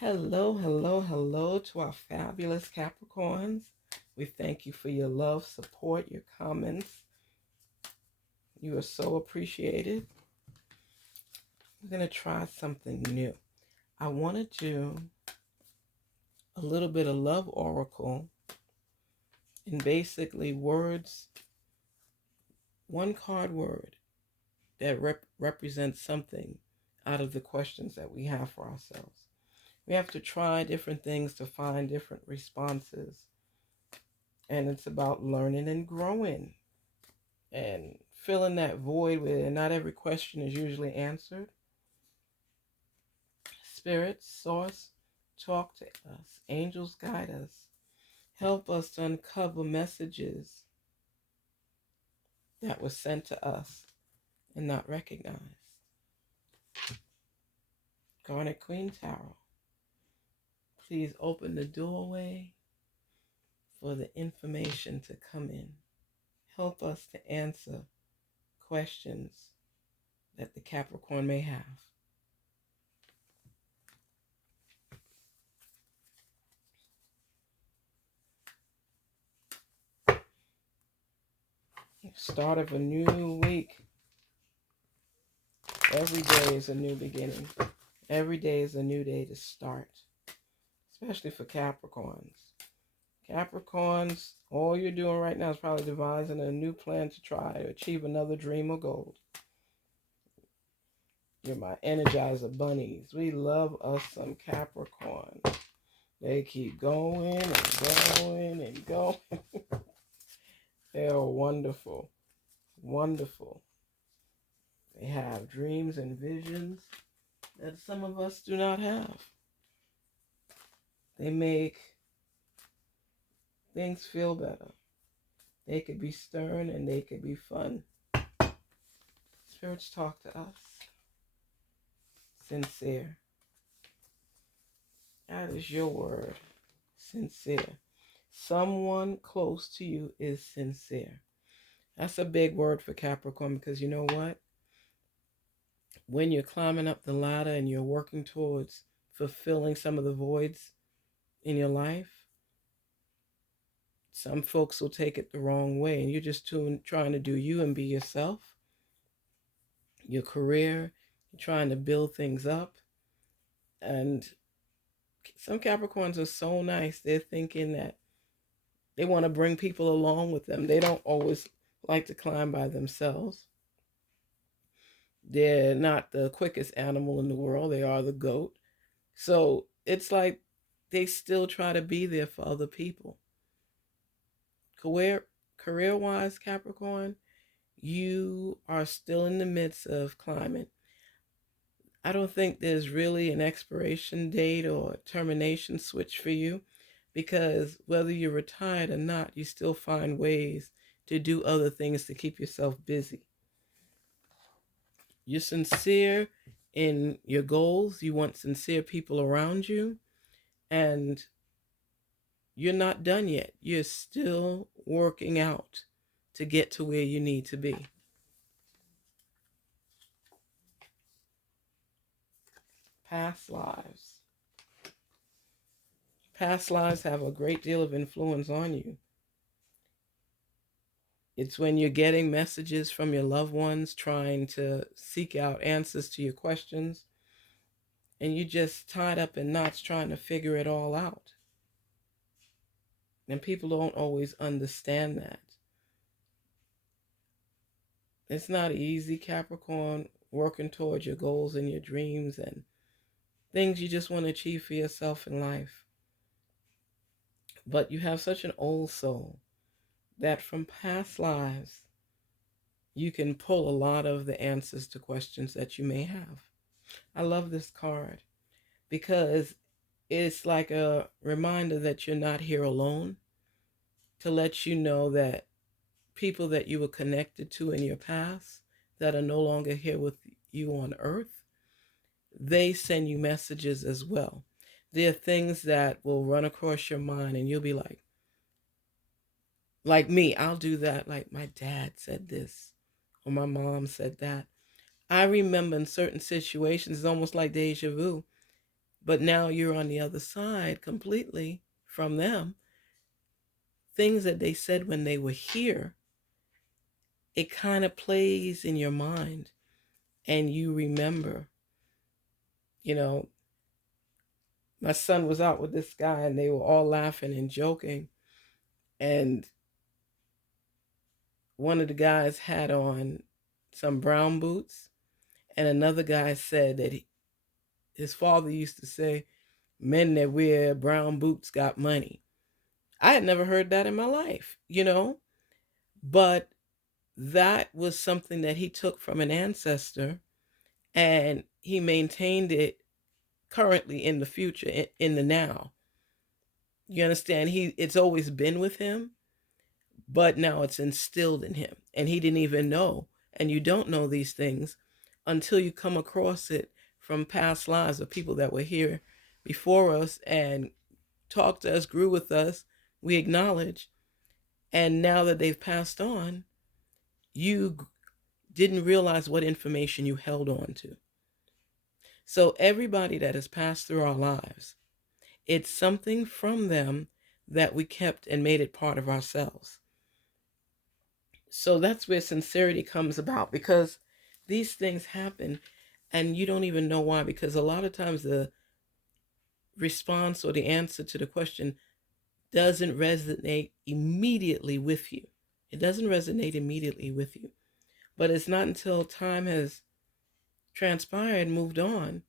Hello, hello, hello to our fabulous Capricorns. We thank you for your love, support, your comments. You are so appreciated. We're going to try something new. I want to do a little bit of love oracle and basically words, one card word that represents something out of the questions that we have for ourselves. We have to try different things to find different responses. And it's about learning and growing and filling that void where not every question is usually answered. Spirit, source, talk to us. Angels guide us. Help us to uncover messages that were sent to us and not recognized. Garnetqueentarot, please open the doorway for the information to come in. Help us to answer questions that the Capricorn may have. Start of a new week. Every day is a new beginning. Every day is a new day to start, especially for Capricorns. Capricorns, all you're doing right now is probably devising a new plan to try to achieve another dream or goal. You're my Energizer bunnies. We love us some Capricorns. They keep going and going and going. They are wonderful, wonderful. They have dreams and visions that some of us do not have. They make things feel better. They could be stern and they could be fun. Spirits talk to us. Sincere. That is your word. Sincere. Someone close to you is sincere. That's a big word for Capricorn because you know what? When you're climbing up the ladder and you're working towards fulfilling some of the voids in your life, some folks will take it the wrong way and you're just trying to do you and be yourself. Your career, you're trying to build things up. And some Capricorns are so nice. They're thinking that they want to bring people along with them. They don't always like to climb by themselves. They're not the quickest animal in the world. They are the goat. So it's like they still try to be there for other people. Career-wise, Capricorn, you are still in the midst of climbing. I don't think there's really an expiration date or termination switch for you because whether you're retired or not, you still find ways to do other things to keep yourself busy. You're sincere in your goals. You want sincere people around you. And you're not done yet. You're still working out to get to where you need to be. Past lives. Past lives have a great deal of influence on you. It's when you're getting messages from your loved ones trying to seek out answers to your questions, and you're just tied up in knots trying to figure it all out. And people don't always understand that. It's not easy, Capricorn, working towards your goals and your dreams and things you just want to achieve for yourself in life. But you have such an old soul that from past lives, you can pull a lot of the answers to questions that you may have. I love this card because it's like a reminder that you're not here alone, to let you know that people that you were connected to in your past that are no longer here with you on earth, they send you messages as well. There are things that will run across your mind and you'll be like me, I'll do that. Like my dad said this or my mom said that. I remember in certain situations, it's almost like deja vu. But now you're on the other side completely from them. Things that they said when they were here, it kind of plays in your mind and you remember. You know, my son was out with this guy and they were all laughing and joking. And one of the guys had on some brown boots. And another guy said that his father used to say, men that wear brown boots got money. I had never heard that in my life, but that was something that he took from an ancestor and he maintained it currently in the future, in the now. You understand? It's always been with him, but now it's instilled in him. And he didn't even know. And you don't know these things until you come across it from past lives of people that were here before us and talked to us, grew with us, we acknowledge. And now that they've passed on, you didn't realize what information you held on to. So everybody that has passed through our lives, it's something from them that we kept and made it part of ourselves. So that's where sincerity comes about, because these things happen and you don't even know why, because a lot of times the response or the answer to the question doesn't resonate immediately with you. It doesn't resonate immediately with you. But it's not until time has transpired, moved on,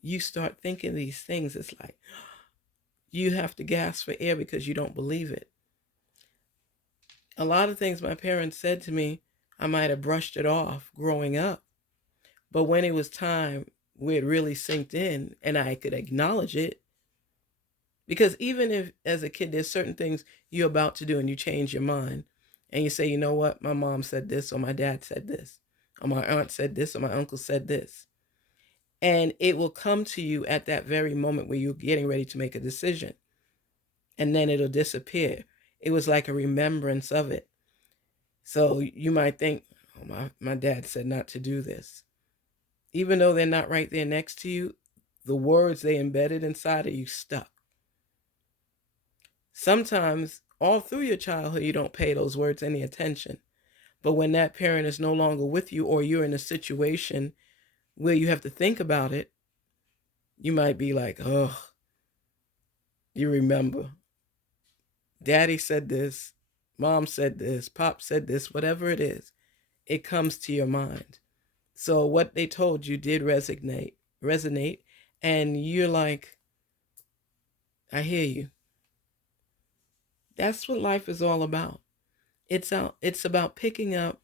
you start thinking these things. It's like you have to gasp for air because you don't believe it. A lot of things my parents said to me, I might have brushed it off growing up. But when it was time where it really sinked in and I could acknowledge it, because even if as a kid, there's certain things you're about to do and you change your mind and you say, you know what, my mom said this, or my dad said this, or my aunt said this, or my uncle said this. And it will come to you at that very moment where you're getting ready to make a decision. And then it'll disappear. It was like a remembrance of it. So you might think, oh, my dad said not to do this. Even though they're not right there next to you, the words they embedded inside of you stuck. Sometimes all through your childhood, you don't pay those words any attention. But when that parent is no longer with you, or you're in a situation where you have to think about it, you might be like, oh, you remember. Daddy said this, mom said this, pop said this, whatever it is, it comes to your mind. So what they told you did resonate, and you're like, I hear you. That's what life is all about. It's about picking up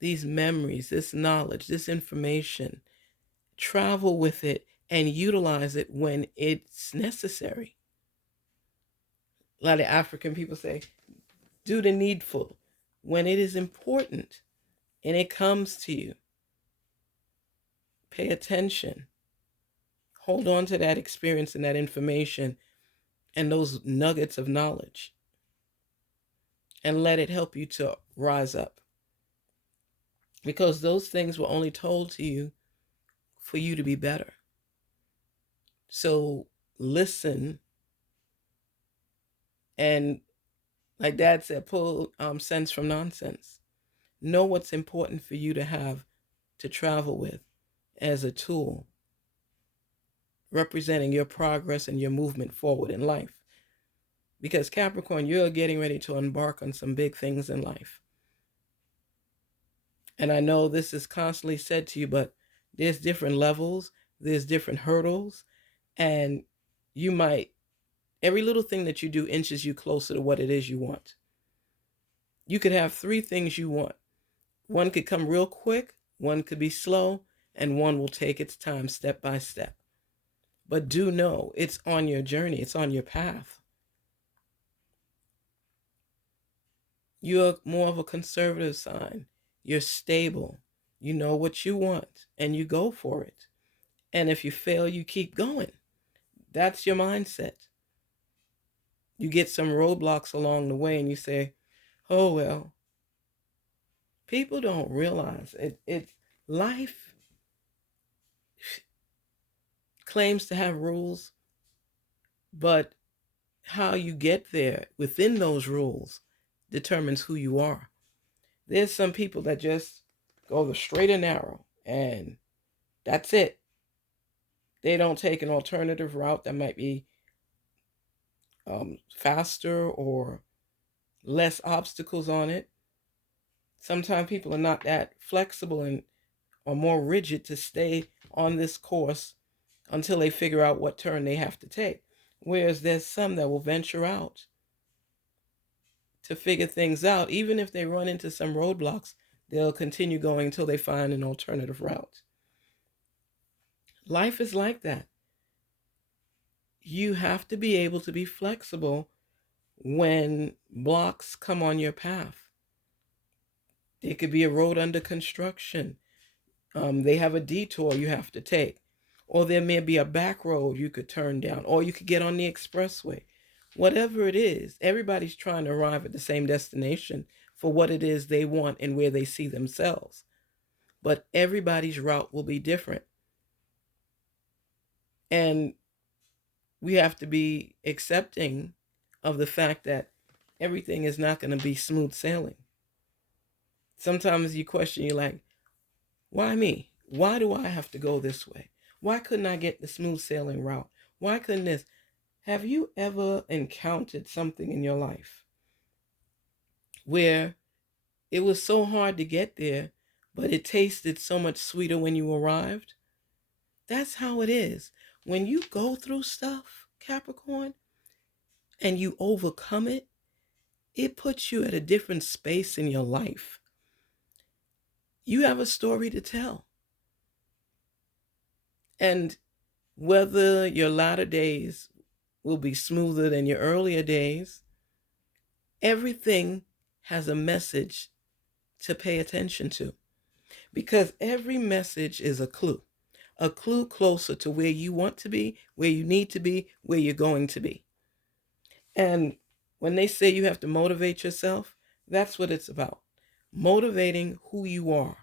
these memories, this knowledge, this information, travel with it, and utilize it when it's necessary. A lot of African people say, do the needful when it is important and it comes to you. Pay attention. Hold on to that experience and that information and those nuggets of knowledge, and let it help you to rise up. Because those things were only told to you for you to be better. So listen, and like Dad said, pull sense from nonsense. Know what's important for you to have to travel with as a tool, representing your progress and your movement forward in life. Because Capricorn, you're getting ready to embark on some big things in life. And I know this is constantly said to you, but there's different levels, there's different hurdles, and you might, every little thing that you do inches you closer to what it is you want. You could have 3 things you want. One could come real quick, one could be slow, and one will take its time step by step. But do know it's on your journey, it's on your path. You're more of a conservative sign. You're stable. You know what you want and you go for it. And if you fail, you keep going. That's your mindset. You get some roadblocks along the way and you say, oh, well, people don't realize it. It's life claims to have rules, but how you get there within those rules determines who you are. There's some people that just go the straight and narrow, and that's it. They don't take an alternative route that might be faster or less obstacles on it. Sometimes people are not that flexible and are more rigid to stay on this course until they figure out what turn they have to take. Whereas there's some that will venture out to figure things out. Even if they run into some roadblocks, they'll continue going until they find an alternative route. Life is like that. You have to be able to be flexible when blocks come on your path. It could be a road under construction. They have a detour you have to take. Or there may be a back road you could turn down. Or you could get on the expressway. Whatever it is, everybody's trying to arrive at the same destination for what it is they want and where they see themselves. But everybody's route will be different. And we have to be accepting of the fact that everything is not going to be smooth sailing. Sometimes you question, you're like, why me? Why do I have to go this way? Why couldn't I get the smooth sailing route? Why couldn't this? Have you ever encountered something in your life where it was so hard to get there, but it tasted so much sweeter when you arrived? That's how it is. When you go through stuff, Capricorn, and you overcome it, it puts you at a different space in your life. You have a story to tell. And whether your latter days will be smoother than your earlier days, everything has a message to pay attention to. Because every message is a clue closer to where you want to be, where you need to be, where you're going to be. And when they say you have to motivate yourself, that's what it's about. Motivating who you are,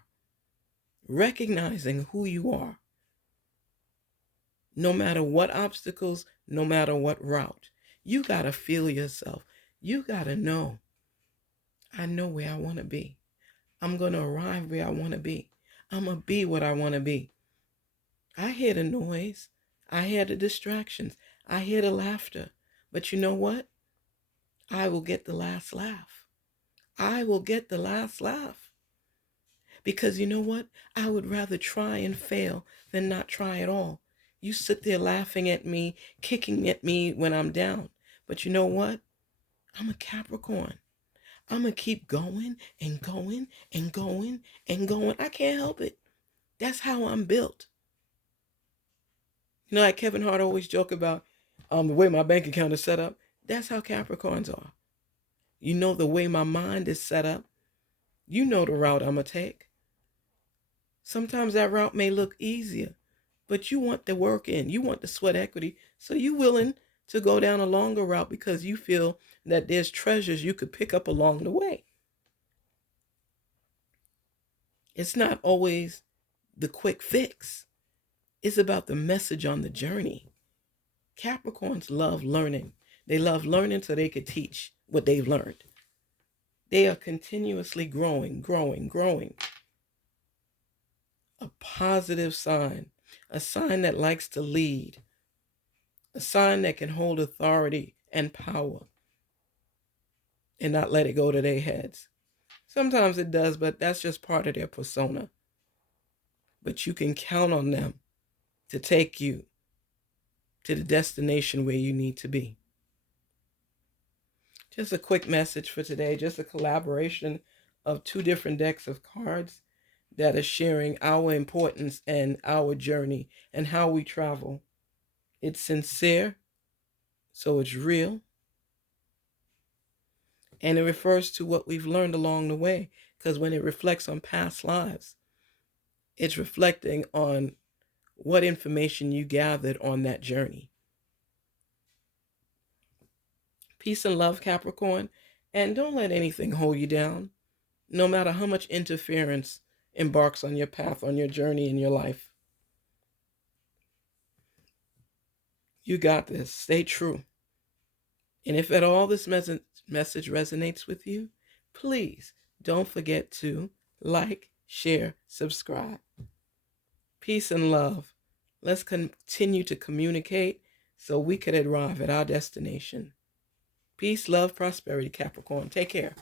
recognizing who you are. No matter what obstacles, no matter what route, you got to feel yourself. You got to know, I know where I want to be. I'm going to arrive where I want to be. I'm going to be what I want to be. I hear the noise. I hear the distractions. I hear the laughter. But you know what? I will get the last laugh. I will get the last laugh. Because you know what? I would rather try and fail than not try at all. You sit there laughing at me, kicking at me when I'm down. But you know what? I'm a Capricorn. I'm going to keep going and going and going and going. I can't help it. That's how I'm built. You know, like Kevin Hart always joke about the way my bank account is set up. That's how Capricorns are. You know, the way my mind is set up. You know the route I'm going to take. Sometimes that route may look easier, but you want the work in. You want the sweat equity. So you're willing to go down a longer route because you feel that there's treasures you could pick up along the way. It's not always the quick fix. It's about the message on the journey. Capricorns love learning. They love learning so they could teach what they've learned. They are continuously growing. A positive sign, a sign that likes to lead, a sign that can hold authority and power and not let it go to their heads. Sometimes it does, but that's just part of their persona. But you can count on them to take you to the destination where you need to be. Just a quick message for today, just a collaboration of two different decks of cards that are sharing our importance and our journey and how we travel. It's sincere, so it's real. And it refers to what we've learned along the way, because when it reflects on past lives, it's reflecting on what information you gathered on that journey. Peace and love, Capricorn, and don't let anything hold you down, no matter how much interference embarks on your path, on your journey in your life. You got this. Stay true. And if at all this message resonates with you, please don't forget to like, share, subscribe. Peace and love. Let's continue to communicate so we could arrive at our destination. Peace, love, prosperity, Capricorn. Take care.